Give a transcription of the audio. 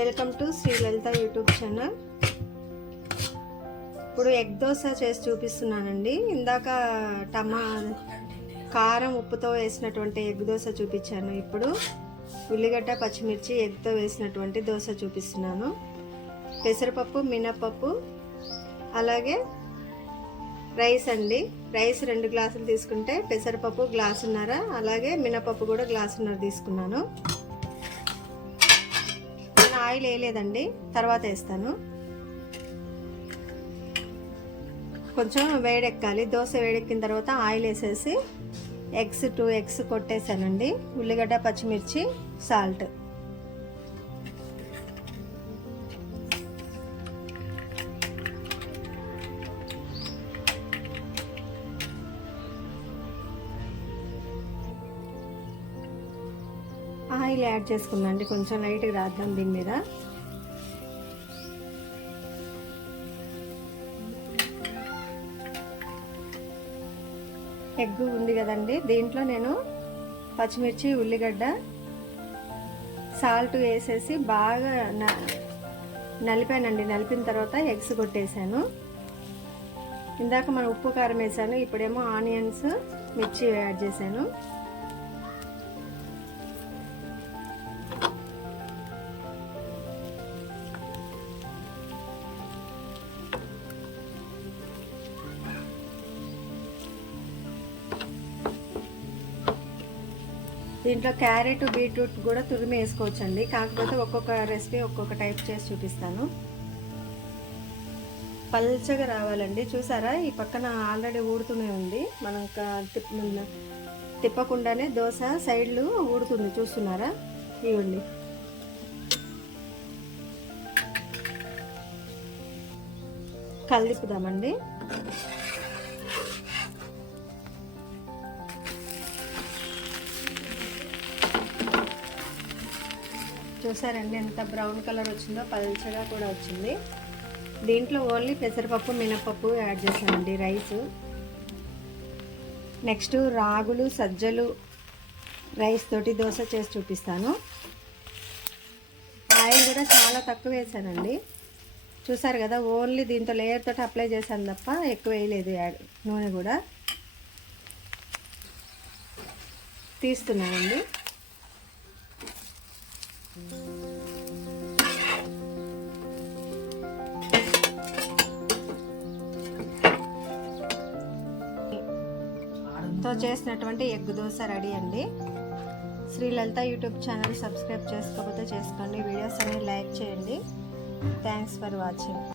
Welcome to Shri Lalitha YouTube channel. ఇప్పుడు egg dosa చేసి చూపిస్తున్నానండి. ఇందాక టమా కారం ఉప్పుతో వేసినటువంటి ఎగ్ దోశ చూపించాను ఇప్పుడు. ఉల్లిగడ్డ పచ్చిమిర్చి ఎగ్తో వేసినటువంటి దోశ చూపిస్తున్నాను. పెసరపప్పు మినపప్పు అలాగే రైస్ అండి. రైస్ రెండు గ్లాసులు తీసుకుంటే పెసరపప్పు గ్లాసున్నర అలాగే మినపప్పు కూడా గ్లాసున్నర తీసుకున్నాను. ఆయిల్ వేయలేదండి తర్వాత వేస్తాను. కొంచెం వేడెక్కాలి. దోశ వేడెక్కిన తర్వాత ఆయిల్ వేసేసి ఎగ్స్ టూ ఎగ్స్ కొట్టేసానండి. ఉల్లిగడ్డ పచ్చిమిర్చి సాల్ట్. ఆయిల్ యాడ్ చేసుకుందండి కొంచెం లైట్గా రాద్దాం దీని మీద. ఎగ్ ఉంది కదండి. దీంట్లో నేను పచ్చిమిర్చి ఉల్లిగడ్డ సాల్ట్ వేసేసి బాగా నలిపానండి. నలిపిన తర్వాత ఎగ్స్ కొట్టేశాను ఇందాక మనం ఉప్పు కారం వేసాను. ఇప్పుడేమో ఆనియన్స్ మిర్చి యాడ్ చేశాను. దీంట్లో క్యారెట్ బీట్రూట్ కూడా తురిమి వేసుకోవచ్చండి. కాకపోతే ఒక్కొక్క రెసిపీ ఒక్కొక్క టైప్ చేసి చూపిస్తాను. పల్చగా రావాలండి. చూసారా? ఈ పక్కన ఆల్రెడీ ఊడుతూనే ఉంది. మనం తిప్పకుండానే దోశ సైడ్లు ఊడుతుంది చూస్తున్నారా? ఇవ్వండి. కలిపుదామండి. చూసారండి ఎంత బ్రౌన్ కలర్ వచ్చిందో పల్చగా కూడా వచ్చింది. దీంట్లో ఓన్లీ పెసరపప్పు మినపప్పు యాడ్ చేశానండి రైస్. నెక్స్ట్ రాగులు సజ్జలు రైస్ తోటి దోశ చేసి చూపిస్తాను. ఆయిల్ కూడా చాలా తక్కువ వేసానండి. చూసారు కదా ఓన్లీ దీంతో లేయర్ తోటి అప్లై చేశాను తప్ప ఎక్కువ వేయలేదు యాడ్ నూనె కూడా. తీస్తున్నానండి. తో చేసినటువంటి ఎగ్ దోశ రెడీ అండి. శ్రీలలిత యూట్యూబ్ ఛానల్ సబ్స్క్రైబ్ చేసుకోకపోతే చేసుకోండి. వీడియోస్ అన్ని లైక్ చేయండి. Thanks for watching.